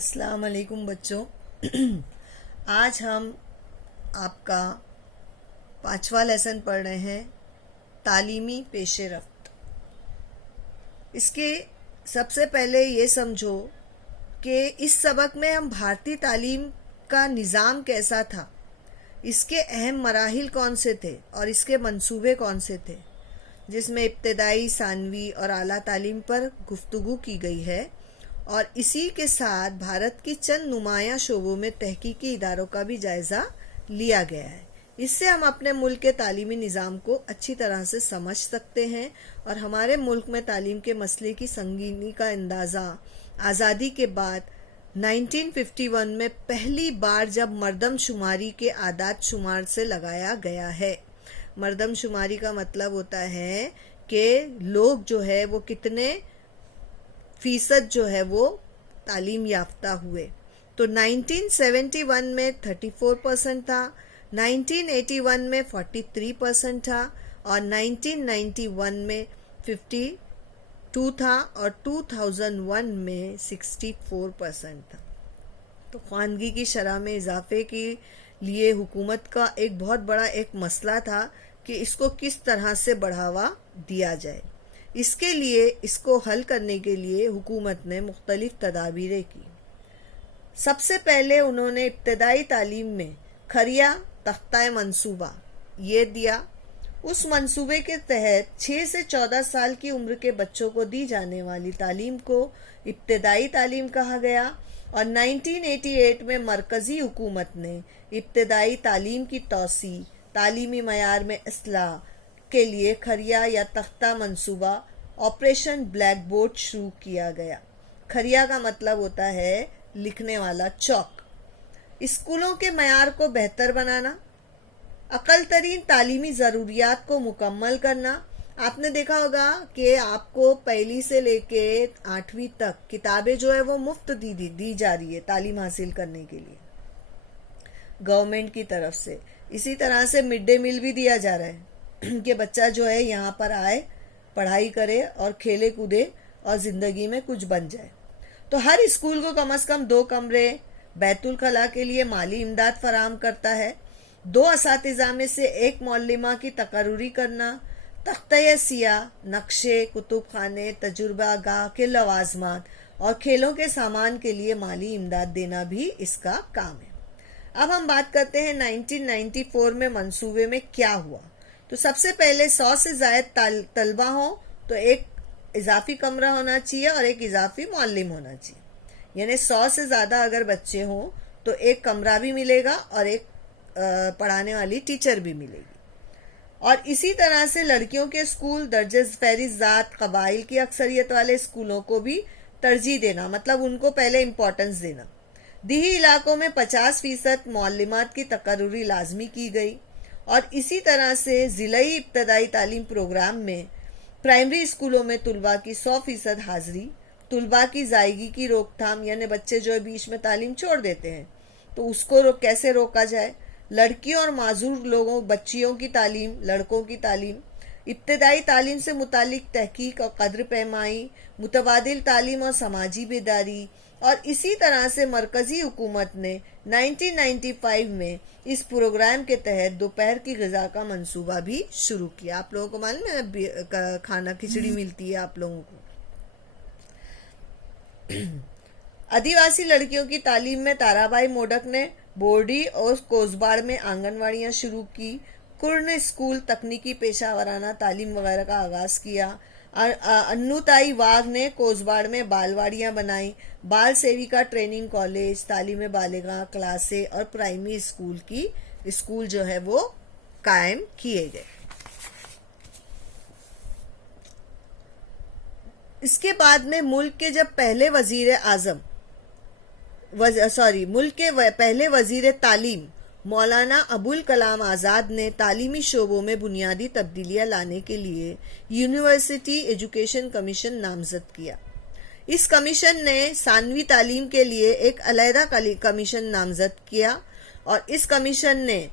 السلام علیکم بچوں. آج ہم آپ کا 5واں لیسن پڑھ رہے ہیں تعلیمی پیش رفت. اس کے سب سے پہلے یہ سمجھو کہ اس سبق میں ہم بھارتی تعلیم کا نظام کیسا تھا، اس کے اہم مراحل کون سے تھے اور اس کے منصوبے کون سے تھے، جس میں ابتدائی، ثانوی اور اعلیٰ تعلیم پر گفتگو کی گئی ہے، اور اسی کے ساتھ بھارت کی چند نمایاں شعبوں میں تحقیقی اداروں کا بھی جائزہ لیا گیا ہے. اس سے ہم اپنے ملک کے تعلیمی نظام کو اچھی طرح سے سمجھ سکتے ہیں اور ہمارے ملک میں تعلیم کے مسئلے کی سنگینی کا اندازہ آزادی کے بعد 1951 میں پہلی بار جب مردم شماری کے اعداد شمار سے لگایا گیا ہے. مردم شماری کا مطلب ہوتا ہے کہ لوگ جو ہے وہ کتنے فیصد جو ہے وہ تعلیم یافتہ ہوئے. تو 1971 میں 34% تھا، 1981 میں 43% تھا، اور 1991 میں 52 تھا، اور 2001 میں 64% تھا. تو خواندگی کی شرح میں اضافے کے لیے حکومت کا ایک بہت بڑا ایک مسئلہ تھا کہ اس کو کس طرح سے بڑھاوا دیا جائے. اس کے لیے اس کو حل کرنے کے لیے حکومت نے مختلف تدابیریں کی. سب سے پہلے انہوں نے ابتدائی تعلیم میں کھریا تختہ منصوبہ یہ دیا. اس منصوبے کے تحت 6 سے 14 سال کی عمر کے بچوں کو دی جانے والی تعلیم کو ابتدائی تعلیم کہا گیا، اور 1988 میں مرکزی حکومت نے ابتدائی تعلیم کی توسیع، تعلیمی معیار میں اصلاح کے لیے کھریا یا تختہ منصوبہ آپریشن بلیک بورڈ شروع کیا گیا. کھریا کا مطلب ہوتا ہے لکھنے والا چاک. اسکولوں کے معیار کو بہتر بنانا، اقل ترین تعلیمی ضروریات کو مکمل کرنا. آپ نے دیکھا ہوگا کہ آپ کو پہلی سے لے کے 8ویں تک کتابیں جو ہے وہ مفت دی جا رہی ہے تعلیم حاصل کرنے کے لیے گورنمنٹ کی طرف سے. اسی طرح سے مڈ ڈے میل بھی دیا جا رہا ہے کہ بچہ جو ہے یہاں پر آئے، پڑھائی کرے اور کھیلے کودے اور زندگی میں کچھ بن جائے. تو ہر اسکول کو کم از کم 2 کمرے بیت الخلاء کے لیے مالی امداد فراہم کرتا ہے. 2 اساتذہ میں سے 1 معلمہ کی تقرری کرنا، تختہ سیاہ، نقشے، کتب خانے، تجربہ گاہ کے لوازمات اور کھیلوں کے سامان کے لیے مالی امداد دینا بھی اس کا کام ہے. اب ہم بات کرتے ہیں 1994 میں منصوبے میں کیا ہوا. تو سب سے پہلے 100 سے زائد طلبہ ہوں تو 1 اضافی کمرہ ہونا چاہیے اور 1 اضافی معلم ہونا چاہیے. یعنی 100 سے زیادہ اگر بچے ہوں تو 1 کمرہ بھی ملے گا اور 1 پڑھانے والی ٹیچر بھی ملے گی. اور اسی طرح سے لڑکیوں کے اسکول درجہ فہرست ذات قبائل کی اکثریت والے اسکولوں کو بھی ترجیح دینا، مطلب ان کو پہلے امپورٹنس دینا. دیہی علاقوں میں 50% معلمات کی تقرری لازمی کی گئی. اور اسی طرح سے ضلعی ابتدائی تعلیم پروگرام میں پرائمری اسکولوں میں طلباء کی 100% حاضری، طلباء کی زائیگی کی روک تھام، یعنی بچے جو بیچ میں تعلیم چھوڑ دیتے ہیں تو اس کو کیسے روکا جائے. لڑکیوں اور معذور لوگوں، بچیوں کی تعلیم، لڑکوں کی تعلیم، ابتدائی تعلیم سے متعلق تحقیق اور قدر پیمائی، متبادل تعلیم اور سماجی بیداری. اور اسی طرح سے مرکزی حکومت نے 1995 میں اس پروگرام کے تحت دوپہر کی غذا کا منصوبہ بھی شروع کیا. آپ لوگوں کو معلوم ہے کھانا کھچڑی ملتی ہے آپ لوگوں کو. آدیواسی لڑکیوں کی تعلیم میں تارا بائی موڈک نے بورڈی اور کوسباڑ میں آنگن واڑیاں شروع کی. کرن اسکول تکنیکی پیشہ ورانہ تعلیم وغیرہ کا آغاز کیا. انوتائی واگھ نے کوسباڑ میں بالواڑیاں بنائیں. بال سیویکا ٹریننگ کالج، تعلیم بالغاں کلاسیں اور پرائمری اسکول جو ہے وہ قائم کیے گئے. اس کے بعد میں ملک کے پہلے وزیر تعلیم مولانا ابوالکلام آزاد نے تعلیمی شعبوں میں بنیادی تبدیلیاں لانے کے لیے یونیورسٹی ایجوکیشن کمیشن نامزد کیا. اس کمیشن نے ثانوی تعلیم کے لیے ایک علیحدہ کمیشن نامزد کیا، اور اس کمیشن نے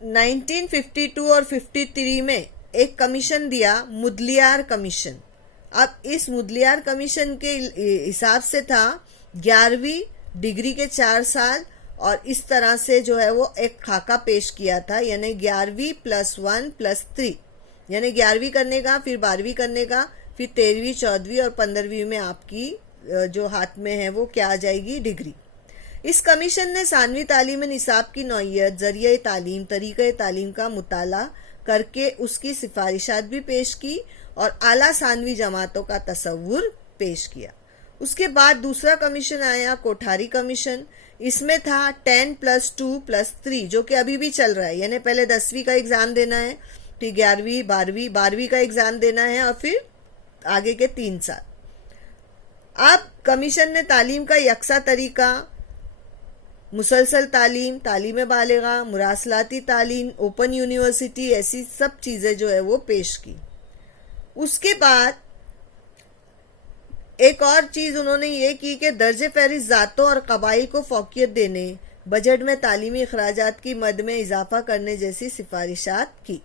1952 اور 53 میں ایک کمیشن دیا، مدلیار کمیشن. اب اس مدلیار کمیشن کے حساب سے تھا 11ویں ڈگری کے 4 سال، اور اس طرح سے جو ہے وہ ایک خاکہ پیش کیا تھا، یعنی 11ویں +1 +3، یعنی 11ویں کرنے کا، پھر 12ویں کرنے کا، پھر 13ویں 14ویں اور 15ویں میں آپ کی جو ہاتھ میں ہے وہ کیا آ جائے گی، ڈگری۔ اس کمیشن نے ثانوی تعلیم نصاب کی نوعیت، ذریعہ تعلیم، طریقہ تعلیم کا مطالعہ کر کے اس کی سفارشات بھی پیش کی اور اعلیٰ ثانوی جماعتوں کا تصور پیش کیا۔ اس کے بعد دوسرا کمیشن آیا، کوٹھاری کمیشن۔ اس میں تھا 10 +2 +3، جو کہ ابھی بھی چل رہا ہے، یعنی پہلے 10ویں کا ایگزام دینا ہے، پھر 11ویں 12ویں کا ایگزام دینا ہے، اور پھر آگے کے 3 سال۔ اب کمیشن نے تعلیم کا یکساں طریقہ، مسلسل تعلیم، تعلیم بالغہ، مراسلاتی تعلیم، اوپن یونیورسٹی، ایسی سب چیزیں جو ہے وہ پیش کی۔ اس کے بعد ایک اور چیز انہوں نے یہ کی کہ درجہ فہرست ذاتوں اور قبائل کو فوقیت دینے، بجٹ میں تعلیمی اخراجات کی مد میں اضافہ کرنے جیسی سفارشات کی۔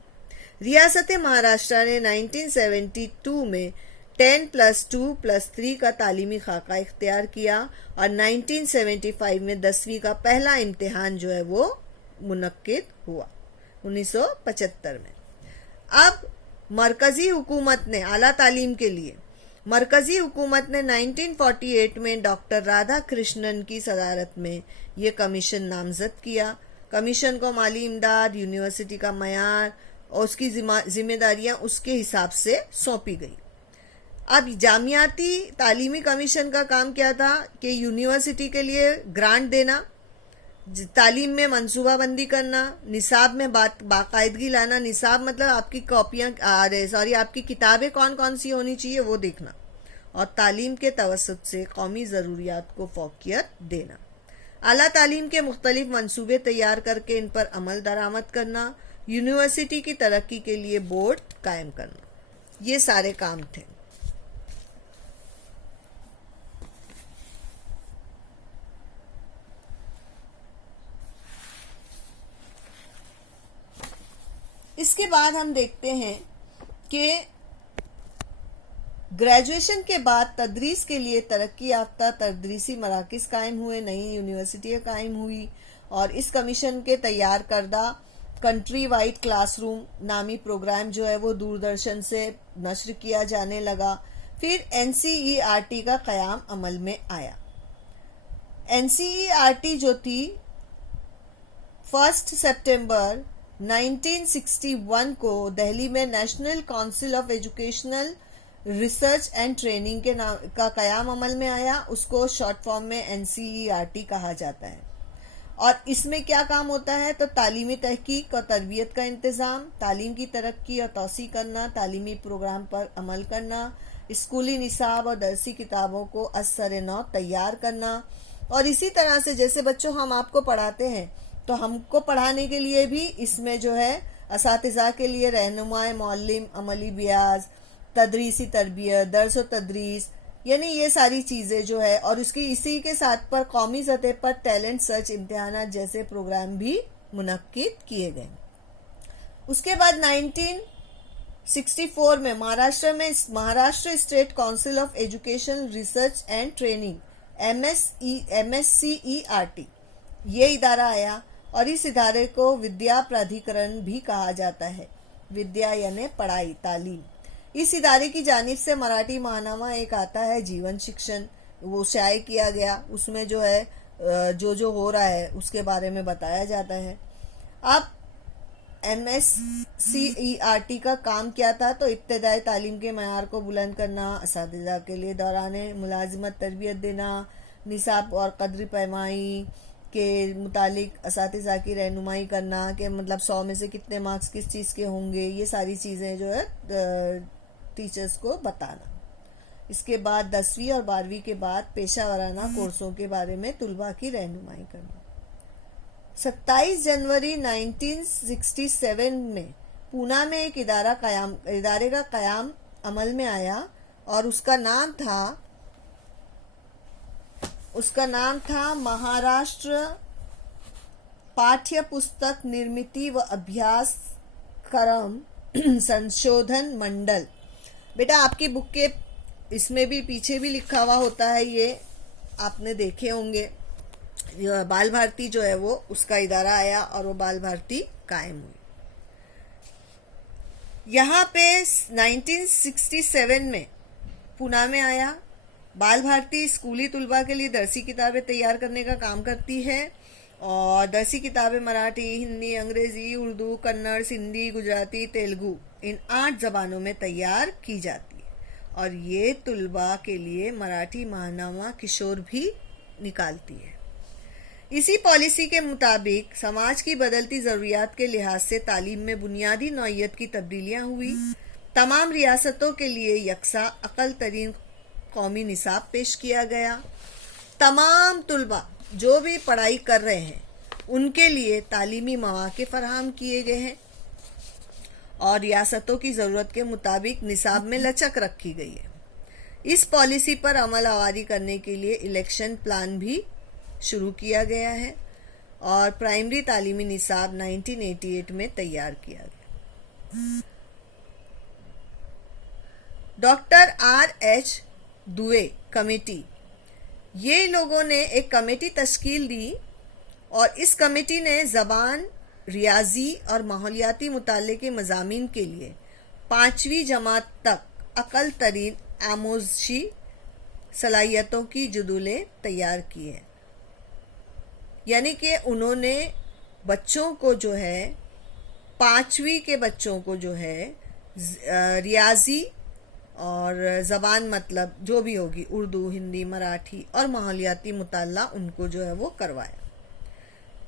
ریاست مہاراشٹر نے 1972 میں 10 +2 +3 کا تعلیمی خاکہ اختیار کیا اور 1975 میں 10ویں کا پہلا امتحان جو ہے وہ منعقد ہوا 1975 میں۔ اب مرکزی حکومت نے اعلیٰ تعلیم کے لیے مرکزی حکومت نے 1948 میں ڈاکٹر رادھا کرشنن کی صدارت میں یہ کمیشن نامزد کیا۔ کمیشن کو مالی امداد، یونیورسٹی کا معیار اور اس کی ذمہ داریاں اس کے حساب سے سونپی گئی۔ اب جامعاتی تعلیمی کمیشن کا کام کیا تھا کہ یونیورسٹی کے لیے گرانٹ دینا، تعلیم میں منصوبہ بندی کرنا، نصاب میں باقاعدگی لانا، نصاب مطلب آپ کی آپ کی کتابیں کون کون سی ہونی چاہیے وہ دیکھنا، اور تعلیم کے توسط سے قومی ضروریات کو فوقیت دینا، اعلیٰ تعلیم کے مختلف منصوبے تیار کر کے ان پر عمل درآمد کرنا، یونیورسٹی کی ترقی کے لیے بورڈ قائم کرنا، یہ سارے کام تھے۔ اس کے بعد ہم دیکھتے ہیں کہ گریجویشن کے بعد تدریس کے لیے ترقی یافتہ تدریسی مراکز قائم ہوئے، نئی یونیورسٹیاں قائم ہوئی، اور اس کمیشن کے تیار کردہ کنٹری وائڈ کلاس روم نامی پروگرام جو ہے وہ دوردرشن سے نشر کیا جانے لگا۔ پھر NCERT کا قیام عمل میں آیا۔ NCERT جو تھی 1 سپٹمبر 1961 کو دہلی میں national council of educational research and training کا قیام عمل میں آیا، اس کو شارٹ فارم میں NCERT کہا جاتا ہے۔ اور اس میں کیا کام ہوتا ہے تو تعلیمی تحقیق اور تربیت کا انتظام، تعلیم کی ترقی اور توسیع کرنا، تعلیمی پروگرام پر عمل کرنا، اسکولی نصاب اور درسی کتابوں کو از سر نو تیار کرنا، اور اسی طرح سے جیسے بچوں ہم آپ کو پڑھاتے ہیں تو ہم کو پڑھانے کے لیے بھی اس میں جو ہے اساتذہ کے لیے رہنما، معلم، عملی بیاض، تدریسی تربیت، درس و تدریس، یعنی یہ ساری چیزیں جو ہے، اور اس کی اسی کے ساتھ پر قومی سطح پر ٹیلنٹ سرچ امتحانات جیسے پروگرام بھی منعقد کیے گئے۔ اس کے بعد 1964 میں Maharashtra state council of education research and training MSCERT یہ ادارہ آیا، اور اس ادارے کو ودیا پرادھیکرن بھی کہا جاتا ہے۔ ودیا یعنی پڑھائی، تعلیم۔ اس ادارے کی جانب سے مراٹھی ماہنامہ ایک آتا ہے جیون شکشن، وہ شائع کیا گیا، اس میں جو ہے جو ہو رہا ہے اس کے بارے میں بتایا جاتا ہے۔ اب MSCERT کا کام کیا تھا تو ابتدائی تعلیم کے معیار کو بلند کرنا، اساتذہ کے لیے دوران ملازمت تربیت دینا، نصاب اور قدر پیمائی کے متعلق اساتذہ کی رہنمائی کرنا کہ مطلب 100 میں سے کتنے مارکس کس چیز کے ہوں گے، یہ ساری چیزیں جو ہے ٹیچرز کو بتانا۔ اس کے بعد 10ویں اور 12ویں کے بعد پیشہ ورانہ کورسوں کے بارے میں طلباء کی رہنمائی کرنا۔ 27 جنوری 1967 میں پونا میں ایک ادارے کا قیام عمل میں آیا، اور اس کا نام تھا مہاراشٹر پاٹھیہ پستک نرمیتی و ابھیاس کرم سنشودھن منڈل۔ بیٹا آپ کی بک کے اس میں بھی پیچھے بھی لکھا ہوا ہوتا ہے، یہ آپ نے دیکھے ہوں گے. بال بھارتی جو ہے وہ اس کا ادارہ آیا اور وہ بال بھارتی قائم ہوئی. یہاں پہ 1967 میں پونا میں آیا. بال بھارتی اسکولی طلباء کے لیے درسی کتابیں تیار کرنے کا کام کرتی ہے، اور درسی کتابیں مراٹھی، ہندی، انگریزی، اردو، کنڑ، سندھی، گجراتی، تیلگو ان 8 زبانوں میں تیار کی جاتی ہے. اور یہ طلباء کے لیے مراٹھی ماہنامہ کشور بھی نکالتی ہے. اسی پالیسی کے مطابق سماج کی بدلتی ضروریات کے لحاظ سے تعلیم میں بنیادی نوعیت کی تبدیلیاں ہوئی. تمام ریاستوں کے لیے یکساں اقل ترین قومی نصاب پیش کیا گیا. تمام طلباء جو بھی پڑھائی کر رہے ہیں ان کے لیے تعلیمی مواقع فراہم کیے گئے ہیں، اور ریاستوں کی ضرورت کے مطابق نصاب میں لچک رکھی گئی ہے. اس پالیسی پر عمل آوری کرنے کے لیے الیکشن پلان بھی شروع کیا گیا ہے، اور پرائمری تعلیمی نصاب 1988 میں تیار کیا گیا. Doctor R.H. دوے کمیٹی، یہ لوگوں نے ایک کمیٹی تشکیل دی، اور اس کمیٹی نے زبان، ریاضی اور ماحولیاتی مطالعے کے مضامین کے لیے 5ویں جماعت تک اقل ترین آموزشی صلاحیتوں کی جدولیں تیار کی ہیں. یعنی کہ انہوں نے بچوں کو جو ہے 5ویں کے بچوں کو جو ہے ریاضی اور زبان، مطلب جو بھی ہوگی اردو، ہندی، مراٹھی اور ماحولیاتی مطالعہ ان کو جو ہے وہ کروایا.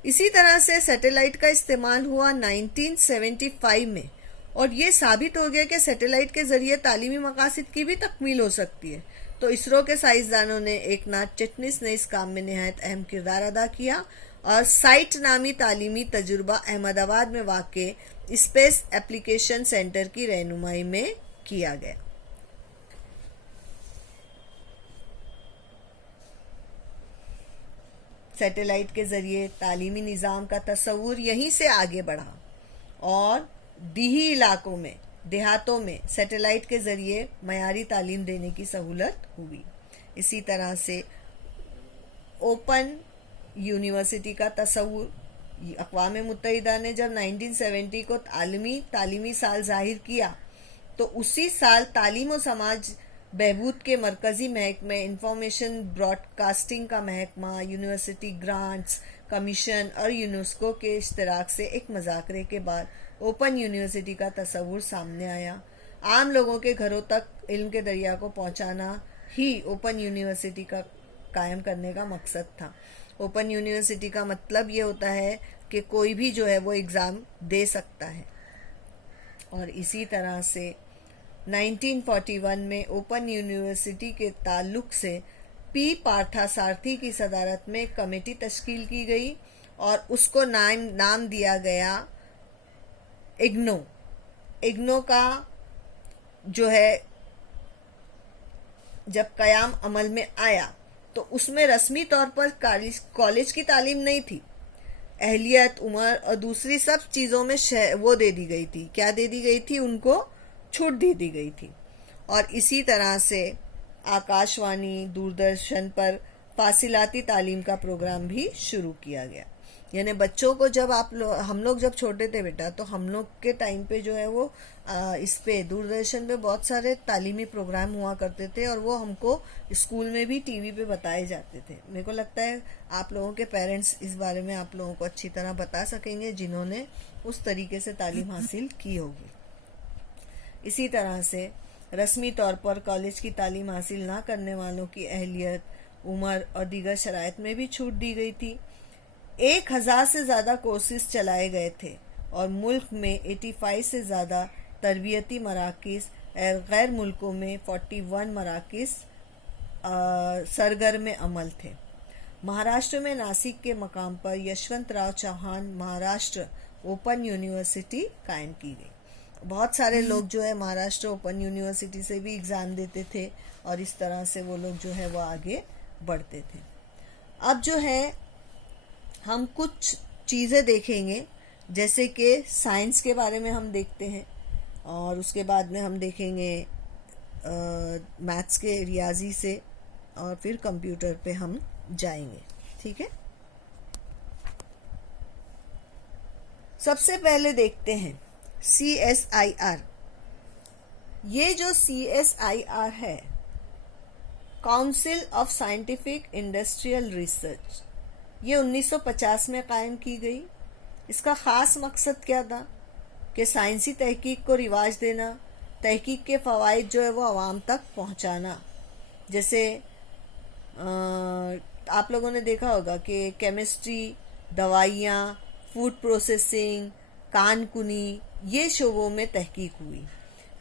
اسی طرح سے سیٹلائٹ کا استعمال ہوا 1975 میں، اور یہ ثابت ہو گیا کہ سیٹلائٹ کے ذریعے تعلیمی مقاصد کی بھی تکمیل ہو سکتی ہے. تو اسرو کے سائنسدانوں نے ایک ناتھ چٹنیس نے اس کام میں نہایت اہم کردار ادا کیا، اور سائٹ نامی تعلیمی تجربہ احمد آباد میں واقع اسپیس اپلیکیشن سینٹر کی رہنمائی میں کیا گیا. سیٹلائٹ کے ذریعے تعلیمی نظام کا تصور یہیں سے آگے بڑھا، اور دیہی علاقوں میں، دیہاتوں میں سیٹلائٹ کے ذریعے معیاری تعلیم دینے کی سہولت ہوئی. اسی طرح سے اوپن یونیورسٹی کا تصور، اقوام متحدہ نے جب 1970 کو عالمی تعلیمی سال ظاہر کیا تو اسی سال تعلیم و سماج بہبود کے مرکزی محکمہ، انفارمیشن براڈ کاسٹنگ کا محکمہ، یونیورسٹی گرانٹس کمیشن اور یونیسکو کے اشتراک سے ایک مذاکرے کے بعد اوپن یونیورسٹی کا تصور سامنے آیا. عام لوگوں کے گھروں تک علم کے دریا کو پہنچانا ہی اوپن یونیورسٹی کا قائم کرنے کا مقصد تھا. اوپن یونیورسٹی کا مطلب یہ ہوتا ہے کہ کوئی بھی جو ہے وہ ایگزام دے سکتا ہے. اور اسی طرح سے 1941 میں اوپن یونیورسٹی کے تعلق سے پی پارتھا سارتھی کی صدارت میں ایک کمیٹی تشکیل کی گئی، اور اس کو نام دیا گیا اگنو. اگنو کا جو ہے جب قیام عمل میں آیا تو اس میں رسمی طور پر کالج کی تعلیم نہیں تھی، اہلیت، عمر اور دوسری سب چیزوں میں وہ دے دی گئی تھی. کیا دے دی گئی تھی؟ ان کو چھوٹ دے دی گئی تھی. اور اسی طرح سے آکاش وانی، دوردرشن پر فاصلاتی تعلیم کا پروگرام بھی شروع کیا گیا. یعنی بچوں کو جب ہم لوگ جب چھوٹے تھے بیٹا، تو ہم لوگ کے ٹائم پہ جو ہے وہ اس پہ دوردرشن پہ بہت سارے تعلیمی پروگرام ہوا کرتے تھے، اور وہ ہم کو اسکول میں بھی ٹی وی پہ بتائے جاتے تھے. میرے کو لگتا ہے آپ لوگوں کے پیرنٹس اس بارے میں آپ لوگوں کو اچھی طرح بتا سکیں گے جنہوں نے اس طریقے سے تعلیم حاصل کی ہوگی. اسی طرح سے رسمی طور پر کالج کی تعلیم حاصل نہ کرنے والوں کی اہلیت، عمر اور دیگر شرائط میں بھی چھوٹ دی گئی تھی. 1000 سے زیادہ کورسز چلائے گئے تھے، اور ملک میں 85 سے زیادہ تربیتی مراکز، غیر ملکوں میں 41 مراکز سرگرم عمل تھے. مہاراشٹر میں ناسک کے مقام پر یشونت راؤ چوہان مہاراشٹر اوپن یونیورسٹی قائم کی گئی. بہت سارے لوگ جو ہے مہاراشٹر اوپن یونیورسٹی سے بھی ایگزام دیتے تھے، اور اس طرح سے وہ لوگ جو ہے وہ آگے بڑھتے تھے. اب جو ہے ہم کچھ چیزیں دیکھیں گے، جیسے کہ سائنس کے بارے میں ہم دیکھتے ہیں، اور اس کے بعد میں ہم دیکھیں گے میتھس کے ریاضی سے اور پھر کمپیوٹر پہ ہم جائیں گے. ٹھیک ہے. سب سے پہلے دیکھتے ہیں CSIR. یہ جو CSIR ہے، council of scientific industrial research, یہ 1950 میں قائم کی گئی. اس کا خاص مقصد کیا تھا کہ سائنسی تحقیق کو رواج دینا، تحقیق کے فوائد جو ہے وہ عوام تک پہنچانا. جیسے آپ لوگوں نے دیکھا ہوگا کہ کیمسٹری، دوائیاں، فوڈ پروسیسنگ، کان کنی، یہ شعبوں میں تحقیق ہوئی.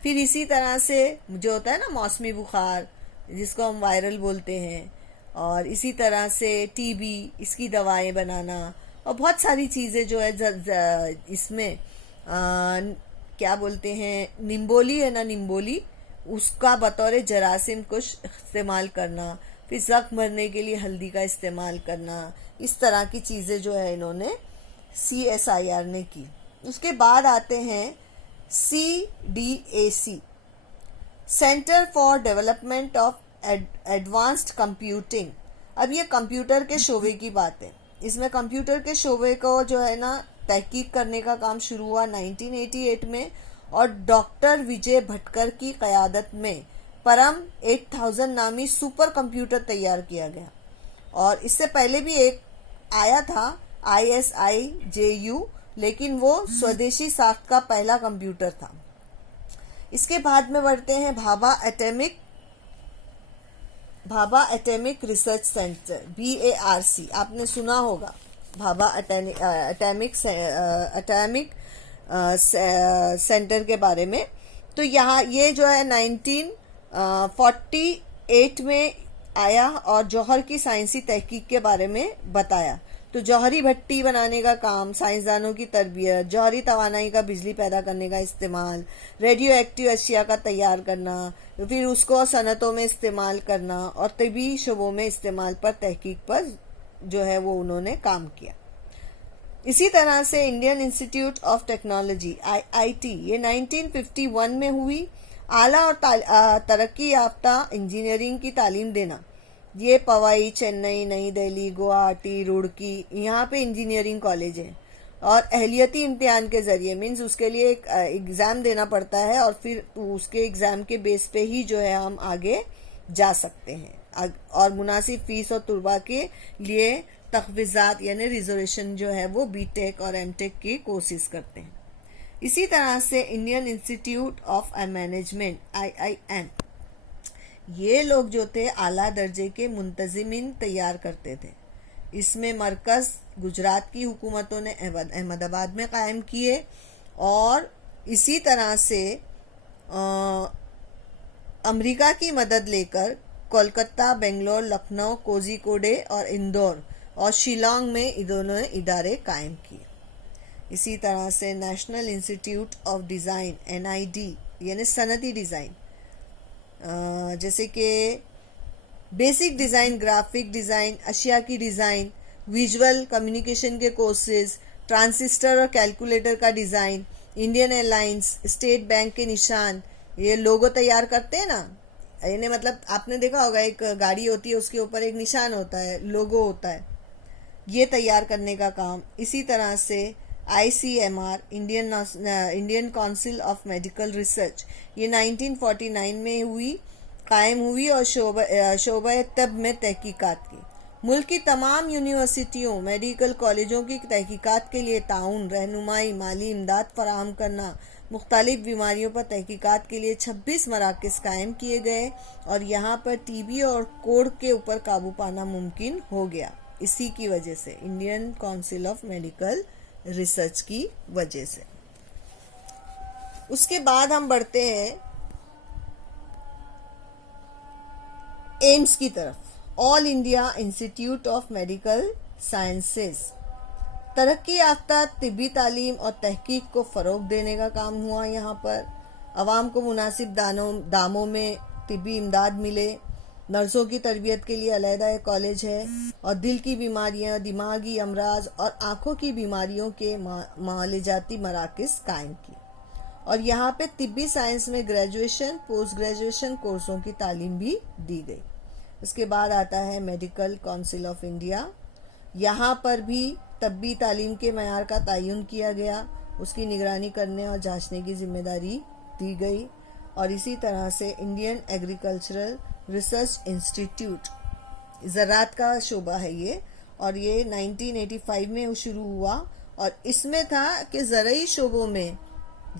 پھر اسی طرح سے جو ہوتا ہے نا موسمی بخار، جس کو ہم وائرل بولتے ہیں، اور اسی طرح سے TB، اس کی دوائیں بنانا، اور بہت ساری چیزیں جو ہے اس میں کیا بولتے ہیں، نمبولی ہے نا، نمبولی، اس کا بطور جراثیم کش استعمال کرنا، پھر زخم بھرنے کے لیے ہلدی کا استعمال کرنا، اس طرح کی چیزیں جو ہے انہوں نے CSIR نے کی. اس کے بعد آتے ہیں CDAC، centre for development of advanced computing. اب یہ کمپیوٹر کے شعبے کی بات ہے. اس میں کمپیوٹر کے شعبے کو جو ہے نا تحقیق کرنے کا کام شروع ہوا 1988 میں، اور ڈاکٹر وجے بھٹکر کی قیادت میں پرم 8000 نامی سپر کمپیوٹر تیار کیا گیا. اور اس سے پہلے بھی ایک آیا تھا ISIJU، لیکن وہ سودیشی ساخت کا پہلا کمپیوٹر تھا. اس کے بعد میں بڑھتے ہیں Bhabha atomic research centre, BARC. آپ نے سنا ہوگا بھابا ایٹمک سینٹر کے بارے میں. تو یہاں یہ جو ہے 1948 میں آیا اور جوہر کی سائنسی تحقیق کے بارے میں بتایا. تو جوہری بھٹی بنانے کا کام، سائنسدانوں کی تربیت، جوہری توانائی کا بجلی پیدا کرنے کا استعمال، ریڈیو ایکٹیو اشیاء کا تیار کرنا، پھر اس کو صنعتوں میں استعمال کرنا، اور طبی شعبوں میں استعمال پر تحقیق پر جو ہے وہ انہوں نے کام کیا. اسی طرح سے Indian institute of technology IIT، یہ 1951 میں ہوئی. اعلیٰ اور ترقی یافتہ انجینئرنگ کی تعلیم دینا. یہ پوائی، چنئی، نئی دہلی، گوہاٹی، روڑکی، یہاں پہ انجینئرنگ کالج ہیں. اور اہلیتی امتحان کے ذریعے، مینز اس کے لیے ایک ایگزام دینا پڑتا ہے، اور پھر اس کے ایگزام کے بیس پہ ہی جو ہے ہم آگے جا سکتے ہیں. اور مناسب فیس اور طلباء کے لیے تخفیضات یعنی ریزرویشن جو ہے وہ BTech اور MTech کی کورسز کرتے ہیں. اسی طرح سے Indian institute of management IIM، یہ لوگ جو تھے اعلیٰ درجے کے منتظمین تیار کرتے تھے. اس میں مرکز گجرات کی حکومتوں نے احمد آباد میں قائم کیے، اور اسی طرح سے امریکہ کی مدد لے کر کولکتہ، بنگلور، لکھنؤ، کوزی کوڈے اور اندور اور شیلانگ میں انہوں نے ادارے قائم کیے. اسی طرح سے national institute of design NID، یعنی صنعتی ڈیزائن، جیسے کہ بیسک ڈیزائن، گرافک ڈیزائن، اشیاء کی ڈیزائن، ویژول کمیونیکیشن کے کورسز، ٹرانزسٹر اور کیلکولیٹر کا design, Indian airlines, state bank کے نشان، یہ لوگو تیار کرتے ہیں نا، یعنی مطلب آپ نے دیکھا ہوگا ایک گاڑی ہوتی ہے، اس کے اوپر ایک نشان ہوتا ہے، لوگو ہوتا ہے، یہ تیار کرنے کا کام. اسی طرح سے ICMR، Indian council of medical research, یہ 1949 میں قائم ہوئی اور شعبہ طب میں تحقیقات کی. ملک کی تمام یونیورسٹیوں، میڈیکل کالجوں کی تحقیقات کے لیے تعاون، رہنمائی، مالی امداد فراہم کرنا، مختلف بیماریوں پر تحقیقات کے لیے 26 مراکز قائم کیے گئے، اور یہاں پر TB اور کوڑ کے اوپر قابو پانا ممکن ہو گیا اسی کی وجہ سے، Indian council of medical research کی وجہ سے. اس کے بعد ہم بڑھتے ہیں ایمس کی طرف، All India Institute of Medical Sciences. ترقی یافتہ طبی تعلیم اور تحقیق کو فروغ دینے کا کام ہوا. یہاں پر عوام کو مناسب داموں میں طبی امداد ملے. نرسوں کی تربیت کے لیے علیحدہ ایک کالج ہے، اور دل کی بیماریاں، دماغی امراض اور آنکھوں کی بیماریوں کے معالجاتی مراکز قائم کی. اور یہاں پہ طبی سائنس میں گریجویشن پوسٹ گریجویشن کورسوں کی تعلیم بھی دی گئی۔ اس کے بعد آتا ہے میڈیکل کونسل آف انڈیا، یہاں پر بھی طبی تعلیم کے معیار کا تعین کیا گیا، اس کی نگرانی کرنے اور جانچنے کی ذمہ داری دی گئی۔ اور اسی طرح سے انڈین ایگریکلچرل ریسرچ انسٹیٹیوٹ، زراعت کا شعبہ ہے یہ، اور یہ 1985 میں شروع ہوا، اور اس میں تھا کہ زرعی شعبوں میں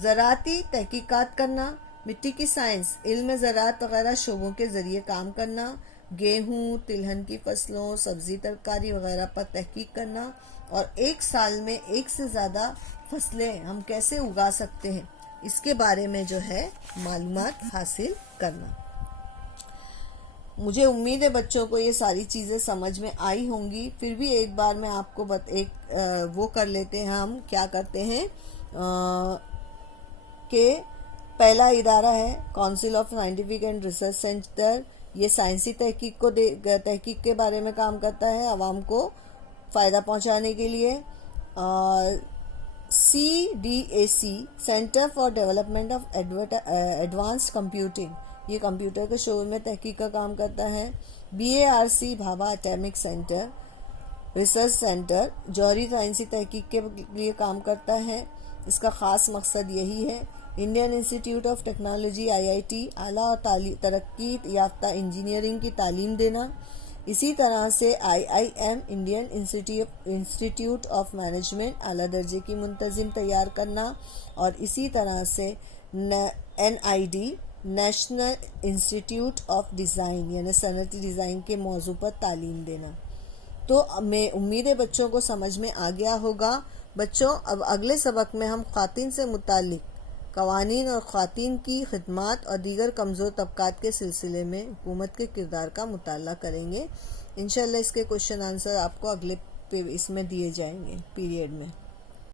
زراعتی تحقیقات کرنا، مٹی کی سائنس، علم زراعت وغیرہ شعبوں کے ذریعے کام کرنا، گیہوں، تلہن کی فصلوں، سبزی ترکاری وغیرہ پر تحقیق کرنا، اور ایک سال میں ایک سے زیادہ فصلیں ہم کیسے اگا سکتے ہیں اس کے بارے میں جو ہے معلومات حاصل کرنا۔ مجھے امید ہے بچوں کو یہ ساری چیزیں سمجھ میں آئی ہوں گی۔ پھر بھی ایک بار میں آپ کو وہ کر لیتے ہیں، ہم کیا کرتے ہیں کہ پہلا ادارہ ہے council of scientific and research centre, یہ سائنسی تحقیق کے بارے میں کام کرتا ہے عوام کو فائدہ پہنچانے کے لیے۔ CDAC centre for development of advanced computing, یہ کمپیوٹر کے شعبے میں تحقیق کا کام کرتا ہے۔ BARC Bhabha atomic centre research centre جوہری سائنسی تحقیق کے لیے کام کرتا ہے، اس کا خاص مقصد یہی ہے۔ Indian institute of technology IIT اعلیٰ اور ترقی یافتہ انجینئرنگ کی تعلیم دینا۔ اسی طرح سے IIM Indian institute of management اعلیٰ درجے کی منتظم تیار کرنا، اور اسی طرح سے NID national institute of design یعنی صنعتی ڈیزائن کے موضوع پر تعلیم دینا۔ تو میں امید ہے بچوں کو سمجھ میں آ گیا ہوگا۔ بچوں، اب اگلے سبق میں ہم خواتین سے متعلق قوانین اور خواتین کی خدمات اور دیگر کمزور طبقات کے سلسلے میں حکومت کے کردار کا مطالعہ کریں گے۔ انشاءاللہ اس کے کوشچن آنسر آپ کو اگلے اس میں دیے جائیں گے پیریڈ میں۔